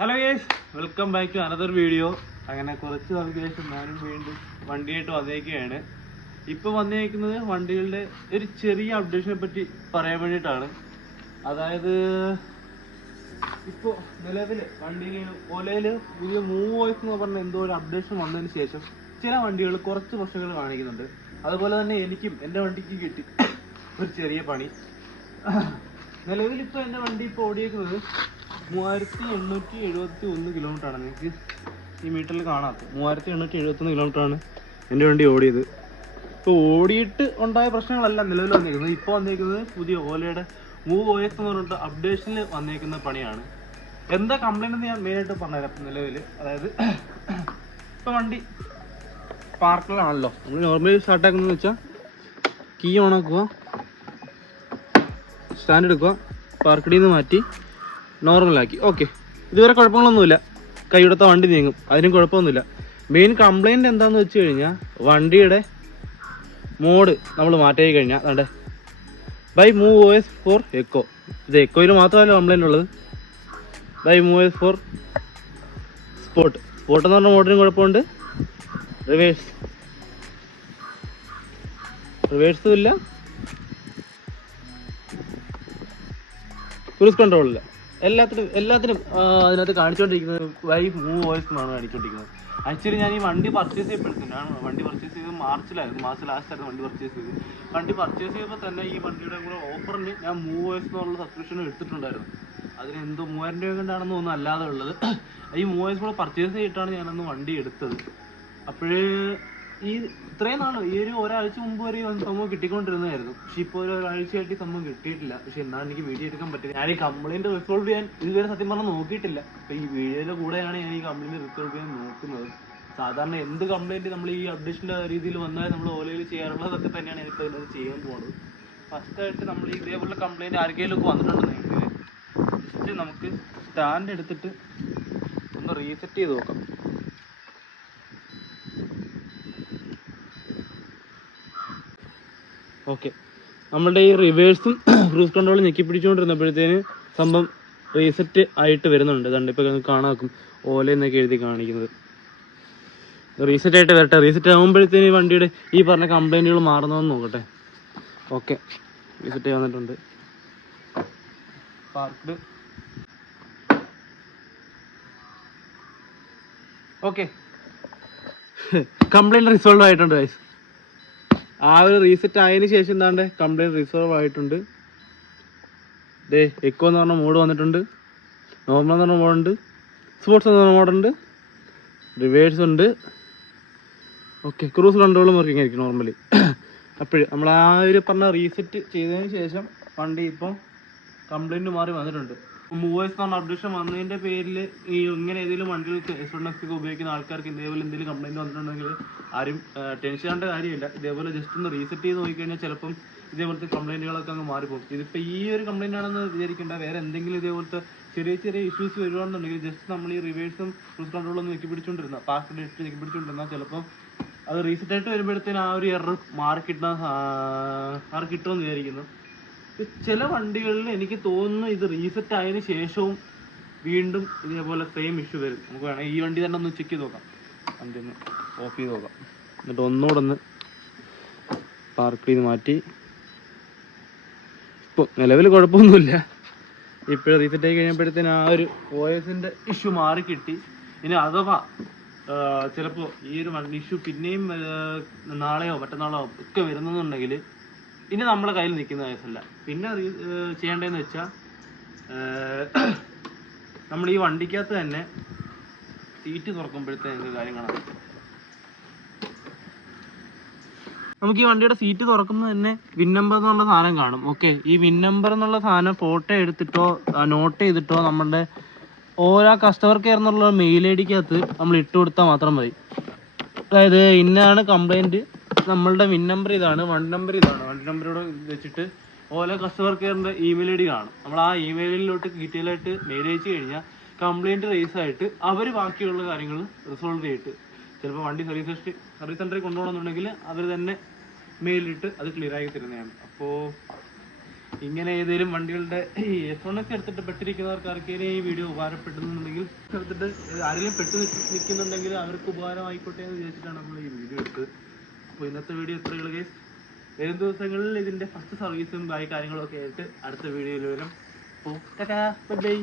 Hello guys, welcome back to another video. അങ്ങനെ കുറച്ച് നാൾക്ക് ശേഷം ഞാനും വീണ്ടും വണ്ടിയായിട്ട് വന്നേക്കുകയാണ്. ഇപ്പോൾ വന്നേക്കുന്നത് വണ്ടികളുടെ ഒരു ചെറിയ അപ്ഡേഷനെ പറ്റി പറയാൻ വേണ്ടിയിട്ടാണ്. അതായത് ഇപ്പോൾ നിലവിൽ വണ്ടിയിൽ ഓലയിൽ പുതിയ മൂവ് വോയിസ് എന്ന് പറഞ്ഞ എന്തോ ഒരു അപ്ഡേഷൻ വന്നതിന് ശേഷം ചില വണ്ടികൾ കുറച്ച് പ്രശ്നങ്ങൾ കാണിക്കുന്നുണ്ട്. അതുപോലെ തന്നെ എനിക്കും എൻ്റെ വണ്ടിക്ക് കിട്ടി ഒരു ചെറിയ പണി. നിലവിൽ ഇപ്പോൾ എൻ്റെ വണ്ടി ഇപ്പോൾ ഓടിയേക്കുന്നത് 3871 കിലോമീറ്ററാണ്. നിങ്ങൾക്ക് ഈ മീറ്ററിൽ കാണാത്ത 3871 കിലോമീറ്ററാണ് എൻ്റെ വണ്ടി ഓടിയത്. ഇപ്പോൾ ഓടിയിട്ട് ഉണ്ടായ പ്രശ്നങ്ങളല്ല നിലവിൽ വന്നേക്കുന്നത്. ഇപ്പോൾ വന്നേക്കുന്നത് പുതിയ ഓലയുടെ മൂവ് OS എന്ന് പറഞ്ഞിട്ട് അപ്ഡേഷനിൽ വന്നേക്കുന്ന പണിയാണ്. എന്താ കംപ്ലൈൻറ്റ് എന്ന് ഞാൻ മെയിനായിട്ട് പറഞ്ഞുതരാം. നിലവിൽ അതായത് ഇപ്പോൾ വണ്ടി പാർക്കിലാണല്ലോ, നമ്മൾ നോർമലി സ്റ്റാർട്ടാക്കുന്നതെന്ന് വെച്ചാൽ കീ ഓണാക്കുക, സ്റ്റാൻഡ് എടുക്കുക, പാർക്കിൽ നിന്ന് മാറ്റി നോർമലാക്കി. ഓക്കെ, ഇതുവരെ കുഴപ്പങ്ങളൊന്നുമില്ല. കൈയെടുത്ത വണ്ടി നീങ്ങും, അതിനും കുഴപ്പമൊന്നുമില്ല. മെയിൻ കംപ്ലൈൻറ്റ് എന്താണെന്ന് വെച്ച് കഴിഞ്ഞാൽ വണ്ടിയുടെ മോഡ് നമ്മൾ മാറ്റി കഴിഞ്ഞാൽ അതെ by move OS four eco. ഇത് എക്കോയിൽ മാത്രമല്ല കംപ്ലൈൻ്റ് ഉള്ളത്. By move OS four sport എന്ന് പറഞ്ഞ മോഡിനും കുഴപ്പമുണ്ട്. റിവേഴ്സും ഇല്ല, ക്രൂസ് കൺട്രോളില്ല. എല്ലാത്തിനും അതിനകത്ത് കാണിച്ചുകൊണ്ടിരിക്കുന്നത് ബൈ മൂവ് OS എന്നാണ് കാണിച്ചുകൊണ്ടിരിക്കുന്നത്. ആക്ച്വലി ഞാൻ ഈ വണ്ടി പർച്ചേസ് ചെയ്യപ്പെടുത്തുന്നതാണ്. വണ്ടി പർച്ചേസ് ചെയ്ത് മാർച്ച് ലാസ്റ്റായിരുന്നു വണ്ടി പർച്ചേസ് ചെയ്ത്. വണ്ടി പർച്ചേസ് ചെയ്തപ്പോൾ തന്നെ ഈ വണ്ടിയുടെ കൂടെ ഓഫറിന് ഞാൻ മൂവ് OS എന്നുള്ള സബ്സ്ക്രിപ്ഷൻ എടുത്തിട്ടുണ്ടായിരുന്നു. അതിന് എന്തോ 3000 രൂപ കൊണ്ടാണെന്ന് തോന്നുന്നു അല്ലാതെ ഉള്ളത്. ഈ മൂവ് OS കൂടെ പർച്ചേസ് ചെയ്തിട്ടാണ് ഞാനന്ന് വണ്ടി എടുത്തത്. അപ്പോഴേ ഈ ഇത്രയും നാൾ ഈ ഒരാഴ്ച മുമ്പ് വരെ സംഭവം കിട്ടിക്കൊണ്ടിരുന്നതായിരുന്നു. പക്ഷെ ഇപ്പോൾ ഒരാഴ്ചയായിട്ട് ഈ സംഭവം കിട്ടിയിട്ടില്ല. പക്ഷെ എന്നാണ് എനിക്ക് വീഡിയോ എടുക്കാൻ പറ്റില്ല. ഞാൻ ഈ കംപ്ലൈൻറ്റ് റിസോൾവ് ചെയ്യാൻ ഇതുവരെ സത്യം പറഞ്ഞാൽ നോക്കിയിട്ടില്ല. അപ്പോൾ ഈ വീഡിയോയുടെ കൂടെയാണ് ഞാൻ ഈ കംപ്ലൈൻറ്റ് റിസോൾവ് ചെയ്യാൻ നോക്കുന്നത്. സാധാരണ എന്ത് കംപ്ലൈൻറ്റ് നമ്മൾ ഈ അപ്ഡേഷൻ്റെ രീതിയിൽ വന്നാൽ നമ്മൾ ഓലയിൽ ചെയ്യാറുള്ളതൊക്കെ തന്നെയാണ് ഞാനിപ്പോൾ ഇതിനകത്ത് ചെയ്യാൻ പോകുന്നത്. ഫസ്റ്റായിട്ട് നമ്മൾ ഈ ഇതേപോലുള്ള കംപ്ലൈൻറ്റ് ആർക്കെങ്കിലും വന്നിട്ടുണ്ടെങ്കിൽ ജസ്റ്റ് നമുക്ക് സ്റ്റാൻഡ് എടുത്തിട്ട് ഒന്ന് റീസെറ്റ് ചെയ്ത് നോക്കാം. ഓക്കെ, നമ്മളുടെ ഈ റിവേഴ്സും ക്രൂസ് കൺട്രോളും ഞെക്കി പിടിച്ചുകൊണ്ടിരുന്നപ്പോഴത്തേന് സംഭവം റീസെറ്റ് ആയിട്ട് വരുന്നുണ്ട്. അതുകൊണ്ട് ഇപ്പോൾ കാണാക്കും ഓല എന്നൊക്കെ എഴുതി കാണിക്കുന്നത്. റീസെറ്റ് ആയിട്ട് വരട്ടെ. റീസെറ്റ് ആകുമ്പോഴത്തേന് വണ്ടിയുടെ ഈ പറഞ്ഞ കംപ്ലൈൻറ്റുകൾ മാറുന്നതെന്ന് നോക്കട്ടെ. ഓക്കെ, റീസെറ്റ് വന്നിട്ടുണ്ട്. പാർക്ക്ഡ്. ഓക്കെ, കംപ്ലൈൻറ്റ് റിസോൾവ് ആയിട്ടുണ്ട് ഗൈസ്. ആ ഒരു റീസെറ്റ് ആയതിനു ശേഷം എന്താണ്ട് കംപ്ലൈൻറ്റ് റിസോൾവ് ആയിട്ടുണ്ട്. ദേ എക്കോ എന്ന് പറഞ്ഞ മോഡ് വന്നിട്ടുണ്ട്, നോർമൽ എന്ന് പറഞ്ഞ മോഡുണ്ട്, സ്പോർട്സ് എന്ന് പറഞ്ഞ മോഡുണ്ട്, റിവേഴ്സ് ഉണ്ട്. ഓക്കെ, ക്രൂസ് കൺട്രോളും വർക്കിംഗ് ആയിരിക്കും നോർമലി. അപ്പോൾ നമ്മൾ ആ ഒരു പറഞ്ഞ റീസെറ്റ് ചെയ്തതിന് ശേഷം വണ്ടി ഇപ്പം കംപ്ലൈൻറ്റ് മാറി വന്നിട്ടുണ്ട്. മൂവ് OS എന്ന് പറഞ്ഞ അപ്ഡേഷൻ വന്നതിൻ്റെ പേരിൽ ഈ ഇങ്ങനെ ഏതെങ്കിലും വണ്ടികൾക്ക് S1 ഒക്കെ ഉപയോഗിക്കുന്ന ആൾക്കാർക്ക് ഇതേപോലെ എന്തെങ്കിലും കംപ്ലൈൻറ്റ് വന്നിട്ടുണ്ടെങ്കിൽ ആരും ടെൻഷൻ ചെയ്യേണ്ട കാര്യമില്ല. ഇതേപോലെ ജസ്റ്റ് ഒന്ന് റീസെറ്റ് ചെയ്ത് നോക്കിക്കഴിഞ്ഞാൽ ചിലപ്പം ഇതേപോലത്തെ കംപ്ലൈൻറ്റുകളൊക്കെ അങ്ങ് മാറിപ്പോകും. ഇതിപ്പോൾ ഈ ഒരു കംപ്ലൈൻ്റ് ആണെന്ന് വിചാരിക്കേണ്ട, വേറെ എന്തെങ്കിലും ഇതേപോലത്തെ ചെറിയ ഇഷ്യൂസ് വരുവാണെന്നുണ്ടെങ്കിൽ ജസ്റ്റ് നമ്മൾ ഈ റിവേഴ്സും ക്രൂസ് കൺട്രോളും ഒന്ന് ഞെക്കി പിടിച്ചുകൊണ്ടിരുന്ന പാർക്കിൽ ഇട്ട് ഞെക്കി പിടിച്ചുകൊണ്ടിരുന്നാൽ ചിലപ്പം അത് റീസെറ്റ് ആയിട്ട് വരുമ്പോഴത്തേന് ആ ഒരു എറർ മാറി കിട്ടുമെന്ന് വിചാരിക്കുന്നു. ചില വണ്ടികളിൽ എനിക്ക് തോന്നുന്നു ഇത് റീസെറ്റ് ആയതിനു ശേഷവും വീണ്ടും ഇതേപോലെ സെയിം ഇഷ്യൂ വരും. നമുക്ക് വേണമെങ്കിൽ ഈ വണ്ടി തന്നെ ഒന്ന് ചെക്ക് ചെയ്ത് നോക്കാം. വണ്ടി ഒന്ന് ഓഫ് ചെയ്ത് നോക്കാം, എന്നിട്ട് ഒന്നുകൂടെ ഒന്ന് പാർക്കിൽ നിന്ന് മാറ്റി. ഇപ്പോൾ നിലവിൽ കുഴപ്പമൊന്നുമില്ല. ഇപ്പോഴും റീസെറ്റ് ആയി കഴിഞ്ഞപ്പോഴത്തേന് ആ ഒരു OS-ൻ്റെ ഇഷ്യൂ മാറി കിട്ടി. ഇനി അഥവാ ചിലപ്പോൾ ഈ ഒരു ഇഷ്യൂ പിന്നെയും നാളെയോ മറ്റന്നാളോ ഒക്കെ വരുന്നുണ്ടെങ്കിൽ ഇനി നമ്മളെ കയ്യിൽ നിൽക്കുന്ന കേസല്ല. പിന്നെ ചെയ്യേണ്ടതെന്ന് വെച്ചാൽ നമ്മൾ ഈ വണ്ടിക്കകത്ത് തന്നെ സീറ്റ് തുറക്കുമ്പോഴത്തേക്ക് കാര്യങ്ങളാണ്. നമുക്ക് ഈ വണ്ടിയുടെ സീറ്റ് തുറക്കുമ്പോൾ തന്നെ വിൻ നമ്പർ എന്നുള്ള സാധനം കാണും. ഓക്കെ, ഈ വിൻ നമ്പർ എന്നുള്ള സാധനം ഫോട്ടോ എടുത്തിട്ടോ നോട്ട് ചെയ്തിട്ടോ നമ്മുടെ ഓരോ കസ്റ്റമർ കെയർ എന്നുള്ള മെയിൽ ID-ക്കകത്ത് നമ്മൾ ഇട്ട് കൊടുത്താൽ മാത്രം മതി. അതായത് ഇന്നാണ് കംപ്ലൈൻറ്റ്, നമ്മളുടെ വിൻ നമ്പർ ഇതാണ്, വണ്ടി നമ്പറോട് വെച്ചിട്ട് ഓരോ കസ്റ്റമർ കെയറിൻ്റെ ഇമെയിൽ ID കാണും. നമ്മൾ ആ ഇമെയിലിലോട്ട് ഡീറ്റെയിൽ ആയിട്ട് മെയിൽ അയച്ചു കഴിഞ്ഞാൽ കംപ്ലൈൻറ്റ് റേസ് ആയിട്ട് അവർ ബാക്കിയുള്ള കാര്യങ്ങൾ റിസോൾവ് ചെയ്തിട്ട് ചിലപ്പോൾ വണ്ടി സർവീസ് സെൻറ്ററിൽ കൊണ്ടുപോകണമെന്നുണ്ടെങ്കിൽ അവർ തന്നെ മെയിലിട്ട് അത് ക്ലിയർ ആക്കി തരുന്നതാണ്. അപ്പോൾ ഇങ്ങനെ ഏതെങ്കിലും വണ്ടികളുടെ S1 എടുത്തിട്ട് പെട്ടിരിക്കുന്നവർക്ക് ആർക്കെങ്കിലും ഈ വീഡിയോ ഉപകാരപ്പെടുന്നുണ്ടെങ്കിൽ എടുത്തിട്ട് ആരെങ്കിലും പെട്ട് നിൽക്കുന്നുണ്ടെങ്കിൽ അവർക്ക് ഉപകാരമായിക്കോട്ടെ എന്ന് വിചാരിച്ചിട്ടാണ് നമ്മൾ ഈ വീഡിയോ എടുത്തത്. അപ്പോൾ ഇന്നത്തെ വീഡിയോ ഇത്രയുള്ളൂ ഗൈസ്. വരും ദിവസങ്ങളിൽ ഇതിൻ്റെ ഫസ്റ്റ് സർവീസും ബാക്കി കാര്യങ്ങളൊക്കെ ആയിട്ട് അടുത്ത വീഡിയോയിൽ വരും. അപ്പോൾ ടാറ്റാ ബൈ ബൈ.